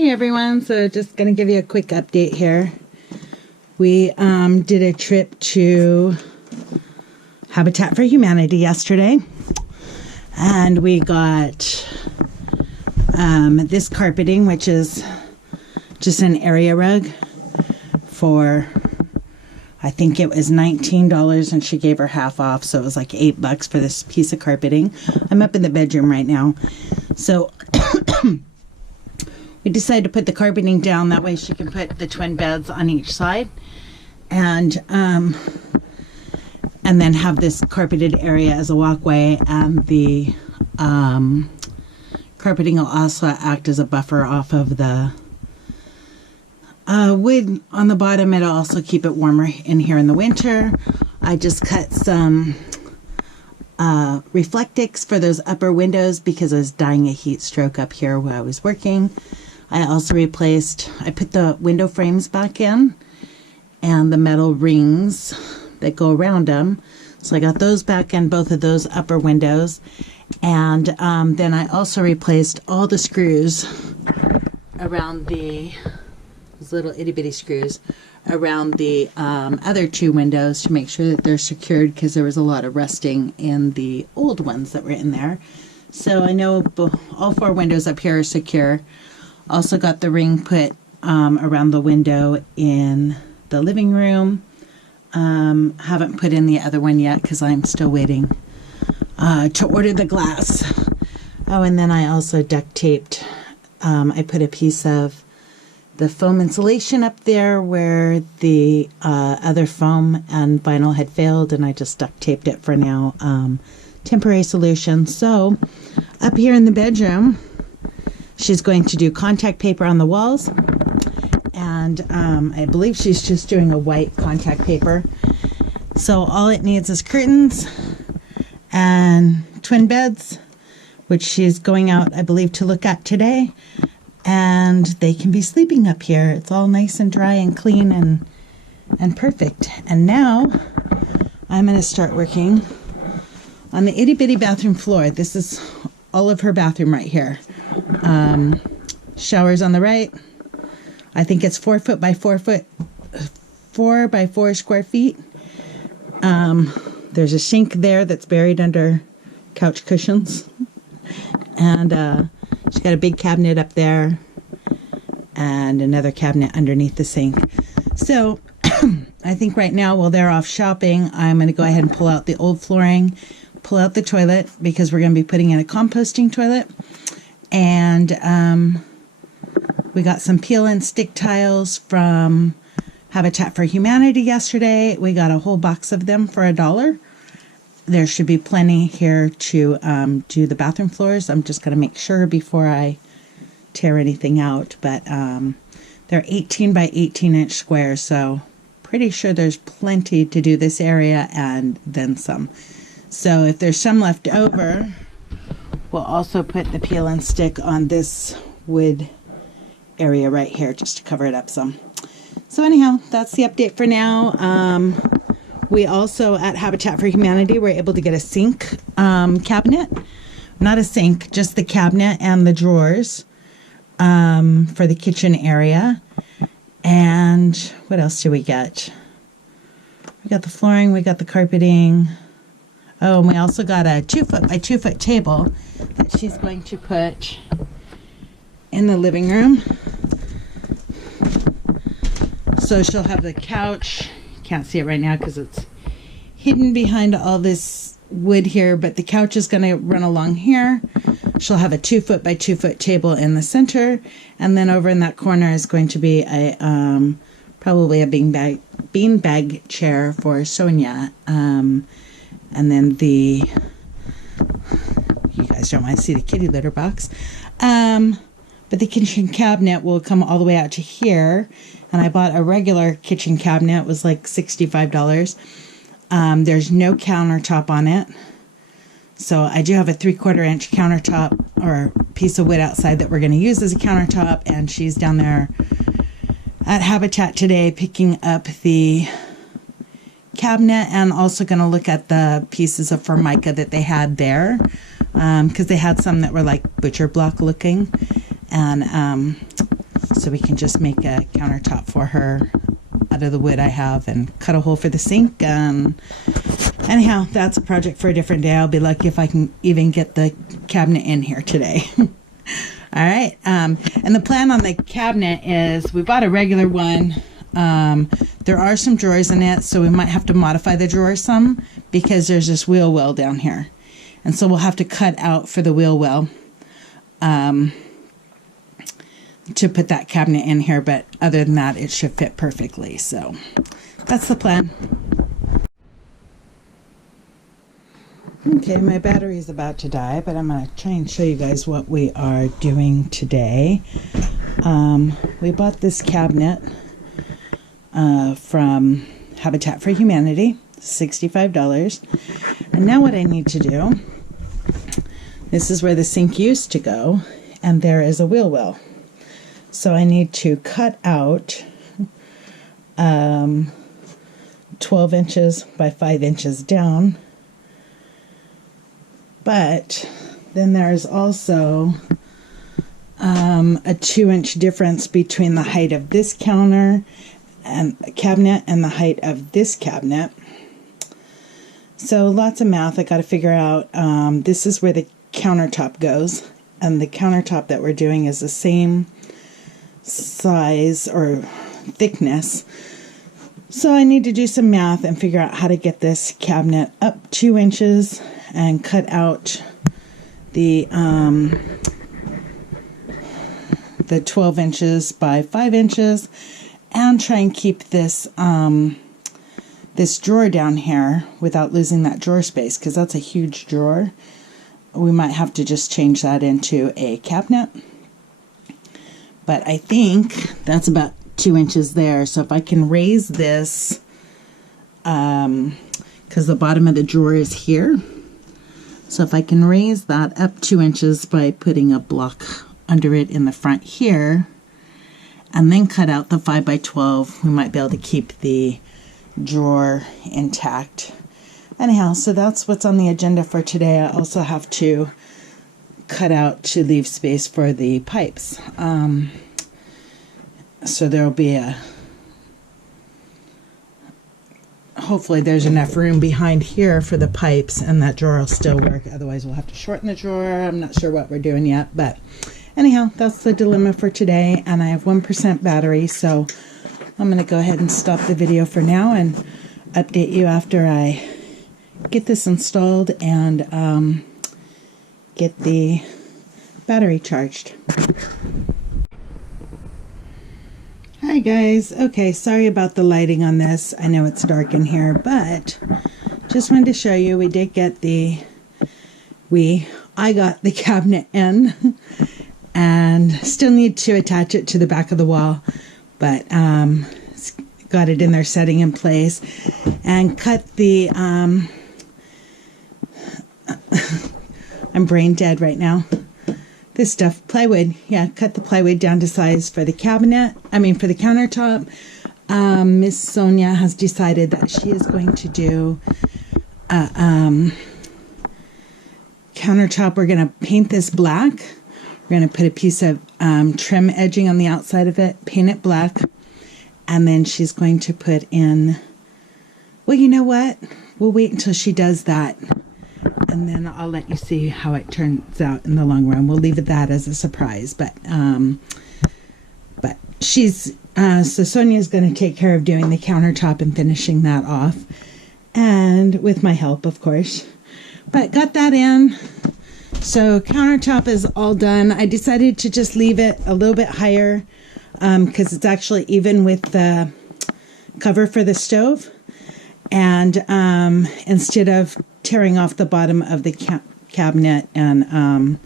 Hey everyone, so just going to give you a quick update here. We did a trip to Habitat for Humanity yesterday, and we got this carpeting, which is just an area rug for, I think it was $19, and she gave her half off, so it was like $8 for this piece of carpeting. I'm up in the bedroom right now, so we decided to put the carpeting down, that way she can put the twin beds on each side, and then have this carpeted area as a walkway, and the carpeting will also act as a buffer off of the wood on the bottom. It'll also keep it warmer in here in the winter. I just cut some reflectics for those upper windows because I was dying a heat stroke up here while I was working. I also I put the window frames back in and the metal rings that go around them. So I got those back in, both of those upper windows. And then I also replaced all the screws around those little itty bitty screws around the other two windows to make sure that they're secured, because there was a lot of rusting in the old ones that were in there. So I know all four windows up here are secure. Also got the ring put around the window in the living room. Haven't put in the other one yet because I'm still waiting to order the glass. Oh, and then I also duct taped. I put a piece of the foam insulation up there where the other foam and vinyl had failed, and I just duct taped it for now. Temporary solution. So up here in the bedroom, she's going to do contact paper on the walls, and I believe she's just doing a white contact paper. So all it needs is curtains and twin beds, which she's going out, I believe, to look at today, and they can be sleeping up here. It's all nice and dry and clean and perfect. And now I'm going to start working on the itty bitty bathroom floor. This is all of her bathroom right here. Showers on the right. I think it's 4 by 4 by 4 square feet. There's a sink there that's buried under couch cushions, and she's got a big cabinet up there and another cabinet underneath the sink. So I think right now, while they're off shopping, I'm going to go ahead and pull out the old flooring, pull out the toilet, because we're going to be putting in a composting toilet. And we got some peel and stick tiles from Habitat for Humanity yesterday. We got a whole box of them for $1. There should be plenty here to do the bathroom floors. I'm just going to make sure before I tear anything out. But they're 18 by 18 inch squares, so pretty sure there's plenty to do this area and then some. So if there's some left over, we'll also put the peel and stick on this wood area right here just to cover it up some. So anyhow, that's the update for now. We also, at Habitat for Humanity, were able to get a sink cabinet. Not a sink, just the cabinet and the drawers for the kitchen area. And what else did we get? We got the flooring, we got the carpeting. Oh, and we also got a 2 foot by 2 foot table that she's going to put in the living room. So she'll have the couch. You can't see it right now because it's hidden behind all this wood here, but the couch is going to run along here. She'll have a 2 foot by 2 foot table in the center, and then over in that corner is going to be a probably a beanbag chair for Sonya. And then you guys don't want to see the kitty litter box. But the kitchen cabinet will come all the way out to here. And I bought a regular kitchen cabinet. It was like $65. There's no countertop on it. So I do have a 3/4 inch countertop or piece of wood outside that we're going to use as a countertop. And she's down there at Habitat today picking up the cabinet, and also going to look at the pieces of Formica that they had there, because they had some that were like butcher block looking, and so we can just make a countertop for her out of the wood I have and cut a hole for the sink. Anyhow, that's a project for a different day. I'll be lucky if I can even get the cabinet in here today. All right, and the plan on the cabinet is we bought a regular one. There are some drawers in it, so we might have to modify the drawers some because there's this wheel well down here. And so we'll have to cut out for the wheel well to put that cabinet in here. But other than that, it should fit perfectly. So that's the plan. Okay, my battery is about to die, but I'm going to try and show you guys what we are doing today. We bought this cabinet from Habitat for Humanity, $65. And now what I need to do, this is where the sink used to go, and there is a wheel well. So I need to cut out 12 inches by 5 inches down. But then there's also a 2-inch difference between the height of this counter and cabinet and the height of this cabinet. So lots of math I got to figure out. This is where the countertop goes, and the countertop that we're doing is the same size or thickness. So I need to do some math and figure out how to get this cabinet up 2 inches and cut out the 12 inches by 5 inches, and try and keep this this drawer down here without losing that drawer space, because that's a huge drawer. We might have to just change that into a cabinet. But I think that's about 2 inches there. So if I can raise this, because the bottom of the drawer is here. So if I can raise that up 2 inches by putting a block under it in the front here, and then cut out the 5 by 12, we might be able to keep the drawer intact. Anyhow, so that's what's on the agenda for today. I also have to cut out to leave space for the pipes. So there'll be hopefully there's enough room behind here for the pipes, and that drawer will still work. Otherwise we'll have to shorten the drawer. I'm not sure what we're doing yet, but anyhow, that's the dilemma for today, and I have 1% battery, so I'm going to go ahead and stop the video for now and update you after I get this installed and get the battery charged. Hi guys. Okay, sorry about the lighting on this. I know it's dark in here, but just wanted to show you we did get I got the cabinet in and still need to attach it to the back of the wall, but got it in there setting in place, and cut the I'm brain dead right now. This stuff, plywood, yeah, cut the plywood down to size for the cabinet, for the countertop. Miss Sonya has decided that she is going to do a countertop. We're going to paint this black. We're going to put a piece of trim edging on the outside of it, paint it black, and then she's going to put in, well, you know what? We'll wait until she does that, and then I'll let you see how it turns out in the long run. We'll leave it that as a surprise, but she's, so Sonia's going to take care of doing the countertop and finishing that off, and with my help, of course. But got that in. So countertop is all done. I decided to just leave it a little bit higher because it's actually even with the cover for the stove. And instead of tearing off the bottom of the cabinet and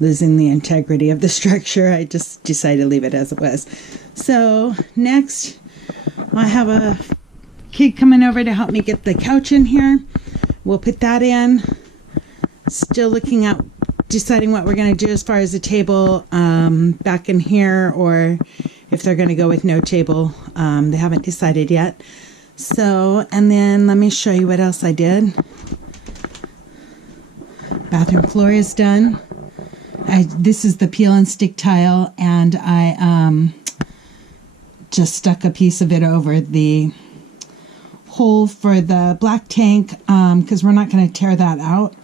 losing the integrity of the structure, I just decided to leave it as it was. So next, I have a kid coming over to help me get the couch in here. We'll put that in. Still looking at deciding what we're going to do as far as the table back in here, or if they're going to go with no table. They haven't decided yet. So, and then let me show you what else I did. Bathroom floor is done. This is the peel and stick tile, and I just stuck a piece of it over the hole for the black tank, because we're not going to tear that out.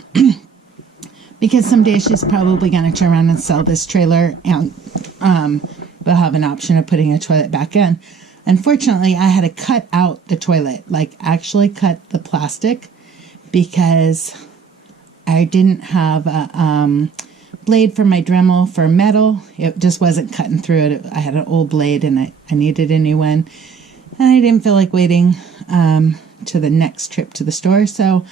Because someday she's probably going to turn around and sell this trailer, and we'll have an option of putting a toilet back in. Unfortunately, I had to cut out the toilet, like actually cut the plastic, because I didn't have a blade for my Dremel for metal. It just wasn't cutting through it. I had an old blade and I needed a new one. And I didn't feel like waiting to the next trip to the store, so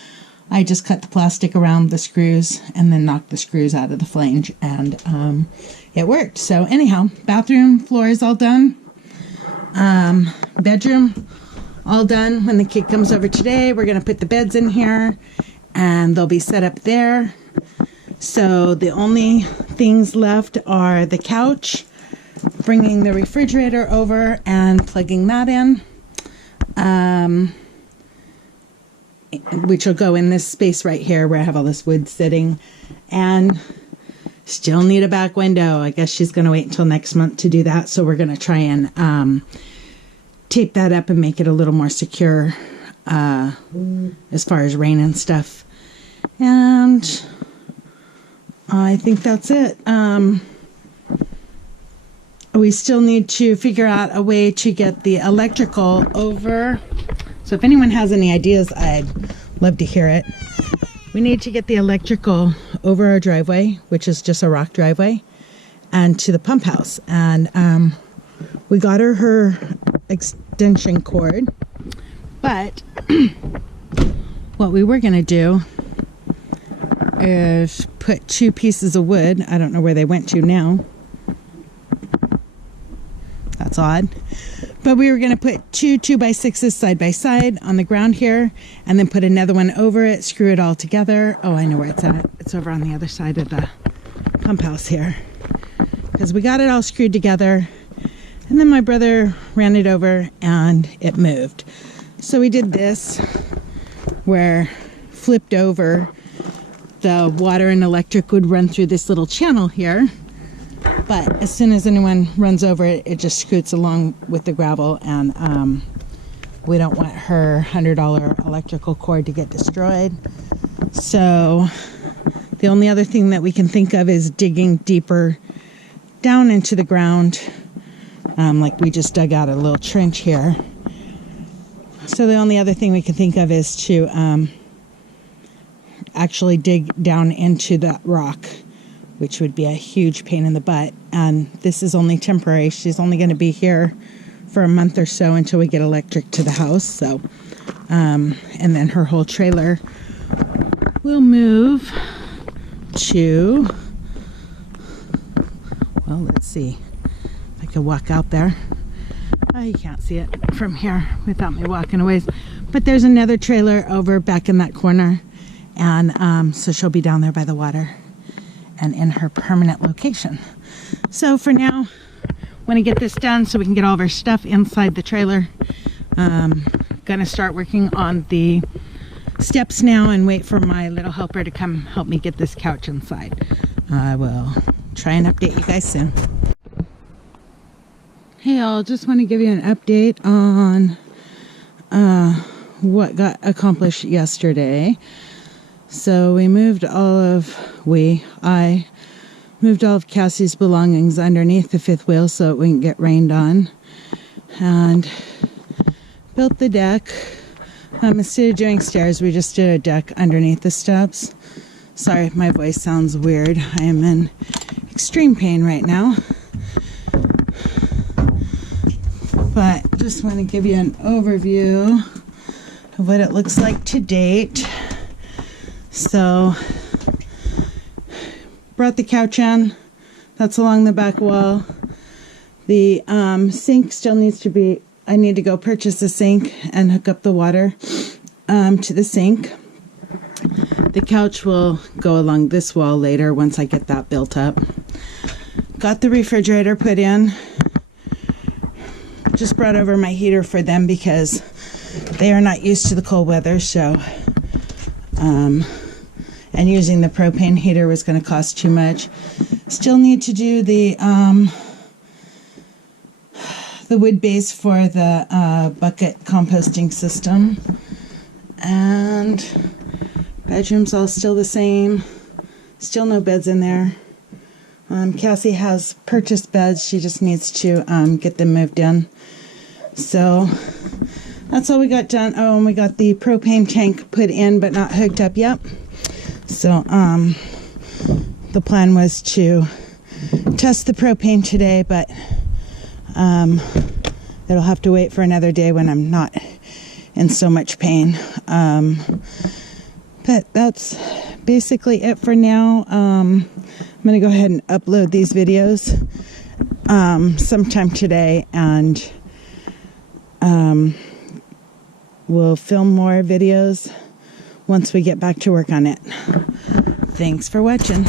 I just cut the plastic around the screws and then knocked the screws out of the flange, and it worked. So anyhow, bathroom floor is all done. Bedroom all done. When the kid comes over today, we're going to put the beds in here and they'll be set up there. So the only things left are the couch, bringing the refrigerator over and plugging that in, which will go in this space right here where I have all this wood sitting, and still need a back window. I guess she's going to wait until next month to do that. So we're going to try and tape that up and make it a little more secure as far as rain and stuff. And I think that's it. We still need to figure out a way to get the electrical over. So if anyone has any ideas, I'd love to hear it. We need to get the electrical over our driveway, which is just a rock driveway, and to the pump house. And we got her extension cord, but what we were going to do is put 2 pieces of wood. I don't know where they went to now. That's odd. But we were going to put 2 2x6s side by side on the ground here, and then put another one over it, screw it all together. Oh, I know where it's at. It's over on the other side of the pump house here. Because we got it all screwed together, and then my brother ran it over and it moved. So we did this, where flipped over, the water and electric would run through this little channel here. But as soon as anyone runs over it, it just scoots along with the gravel, and we don't want her $100 electrical cord to get destroyed. So the only other thing that we can think of is digging deeper down into the ground, like we just dug out a little trench here. So the only other thing we can think of is to actually dig down into that rock, which would be a huge pain in the butt. And this is only temporary. She's only going to be here for a month or so until we get electric to the house. So, and then her whole trailer will move to, well, let's see if I can walk out there. Oh, you can't see it from here without me walking away. But there's another trailer over back in that corner. And so she'll be down there by the water and in her permanent location. So for now, want to get this done so we can get all of our stuff inside the trailer. Gonna start working on the steps now and wait for my little helper to come help me get this couch inside. I will try and update you guys soon. Hey all, just want to give you an update on what got accomplished yesterday. So I moved all of Kassi's belongings underneath the 5th wheel so it wouldn't get rained on, and built the deck. Instead of doing stairs, we just did a deck underneath the steps. Sorry if my voice sounds weird. I am in extreme pain right now. But just want to give you an overview of what it looks like to date. So, brought the couch in. That's along the back wall. The sink still needs to be, I need to go purchase a sink and hook up the water to the sink. The couch will go along this wall later once I get that built up. Got the refrigerator put in. Just brought over my heater for them because they are not used to the cold weather, so and using the propane heater was going to cost too much. Still need to do the the wood base for the bucket composting system. And bedroom's all still the same. Still no beds in there. Kassi has purchased beds. She just needs to get them moved in. So that's all we got done. Oh, and we got the propane tank put in but not hooked up yet. So the plan was to test the propane today, but it'll have to wait for another day when I'm not in so much pain. But that's basically it for now. I'm going to go ahead and upload these videos sometime today, and we'll film more videos once we get back to work on it. Thanks for watching.